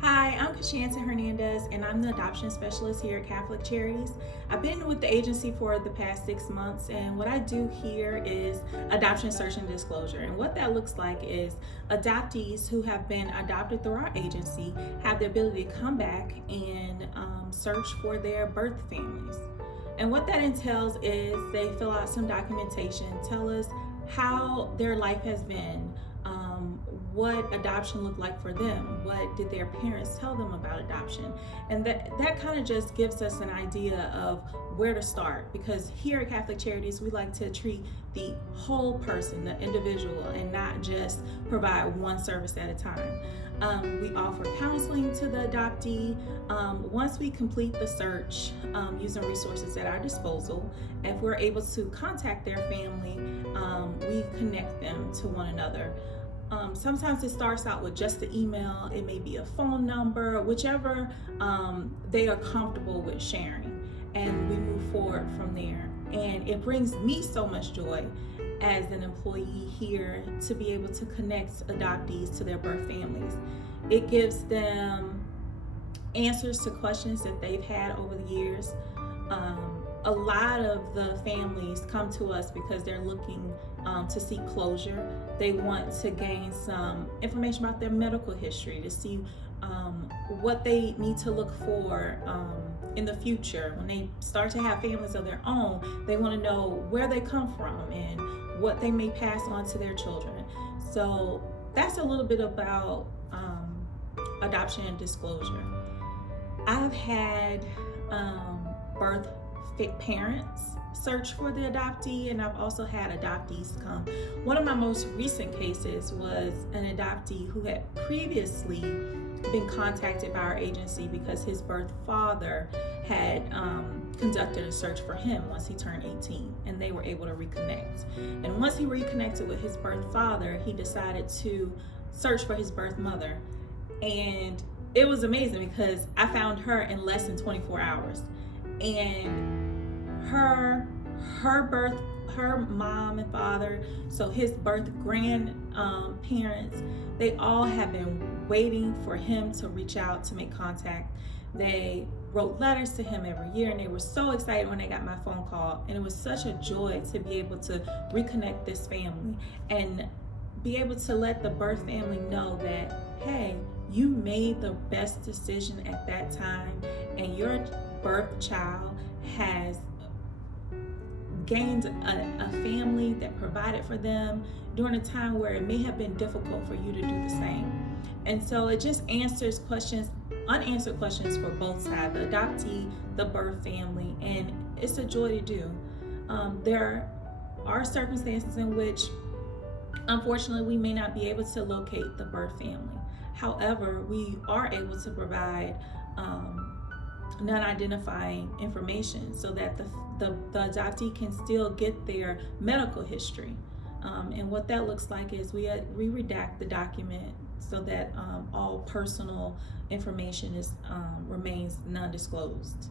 Hi, I'm Kaishanta Hernandez, and I'm the adoption specialist here at Catholic Charities. I've been with the agency for the past 6 months, and what I do here is adoption search and disclosure. And what that looks like is adoptees who have been adopted through our agency have the ability to come back and search for their birth families. And what that entails is they fill out some documentation, tell us how their life has been, what adoption looked like for them, what did their parents tell them about adoption, and that kind of just gives us an idea of where to start, because here at Catholic Charities we like to treat the whole person, the individual, and not just provide one service at a time. We offer counseling to the adoptee. Once we complete the search using resources at our disposal, if we're able to contact their family, we connect them to one another. Sometimes it starts out with just the email, it may be a phone number, whichever they are comfortable with sharing, and we move forward from there. And it brings me so much joy as an employee here to be able to connect adoptees to their birth families. It gives them answers to questions that they've had over the years. A lot of the families come to us because they're looking to seek closure. They want to gain some information about their medical history, to see what they need to look for in the future. When they start to have families of their own, they want to know where they come from and what they may pass on to their children. So that's a little bit about adoption and disclosure. I've had birth parents search for the adoptee, and I've also had adoptees come. One of my most recent cases was an adoptee who had previously been contacted by our agency because his birth father had conducted a search for him once he turned 18, and they were able to reconnect. And once he reconnected with his birth father, he decided to search for his birth mother. And it was amazing because I found her in less than 24 hours. And her mom and father, so his birth grandparents, they all have been waiting for him to reach out to make contact. They wrote letters to him every year, and they were so excited when they got my phone call. And it was such a joy to be able to reconnect this family and be able to let the birth family know that, hey, you made the best decision at that time, and your birth child has gained a family that provided for them during a time where it may have been difficult for you to do the same. And so it just answers questions, unanswered questions for both sides, the adoptee, the birth family, and it's a joy to do. There are circumstances in which, unfortunately, we may not be able to locate the birth family. However, we are able to provide non-identifying information so that the adoptee can still get their medical history. And what that looks like is we redact the document so that all personal information remains non-disclosed.